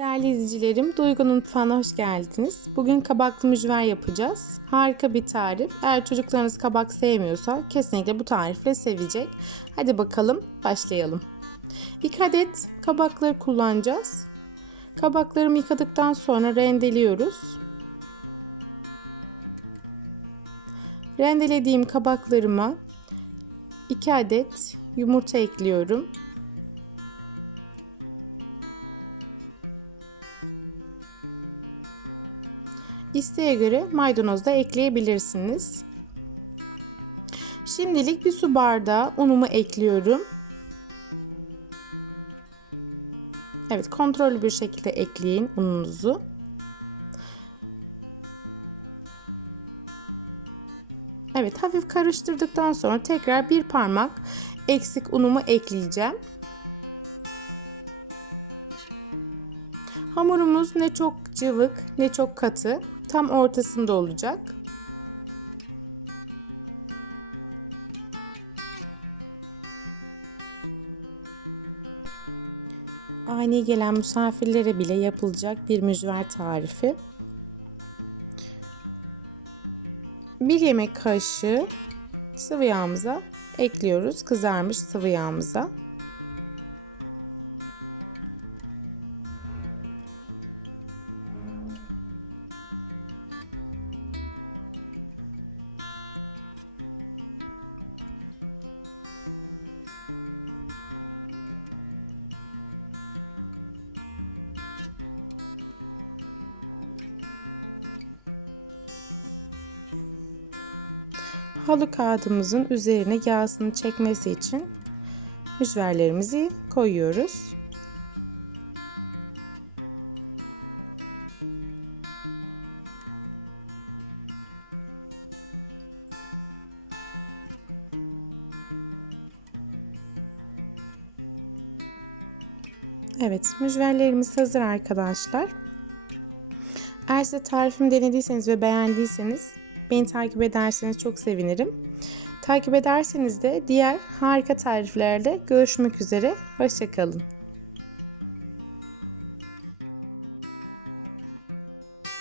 Değerli izleyicilerim, Duygu'nun mutfağına hoş geldiniz. Bugün kabaklı mücver yapacağız. Harika bir tarif. Eğer çocuklarınız kabak sevmiyorsa kesinlikle bu tarifle sevecek. Hadi bakalım başlayalım. 2 adet kabakları kullanacağız. Kabaklarımı yıkadıktan sonra rendeliyoruz. Rendelediğim kabaklarıma 2 adet yumurta ekliyorum. İsteğe göre maydanoz da ekleyebilirsiniz. Şimdilik bir su bardağı unumu ekliyorum. Evet kontrollü bir şekilde ekleyin ununuzu. Evet hafif karıştırdıktan sonra tekrar bir parmak eksik unumu ekleyeceğim. Hamurumuz ne çok cıvık ne çok katı tam ortasında olacak. Ani gelen misafirlere bile yapılacak bir mücver tarifi. Bir yemek kaşığı sıvı yağımıza ekliyoruz. Kızarmış sıvı yağımıza. Halı kağıdımızın üzerine yağsını çekmesi için mücverlerimizi koyuyoruz. Evet, mücverlerimiz hazır arkadaşlar. Eğer size tarifimi denediyseniz ve beğendiyseniz Beni takip ederseniz çok sevinirim. Takip ederseniz de diğer harika tariflerde görüşmek üzere. Hoşçakalın.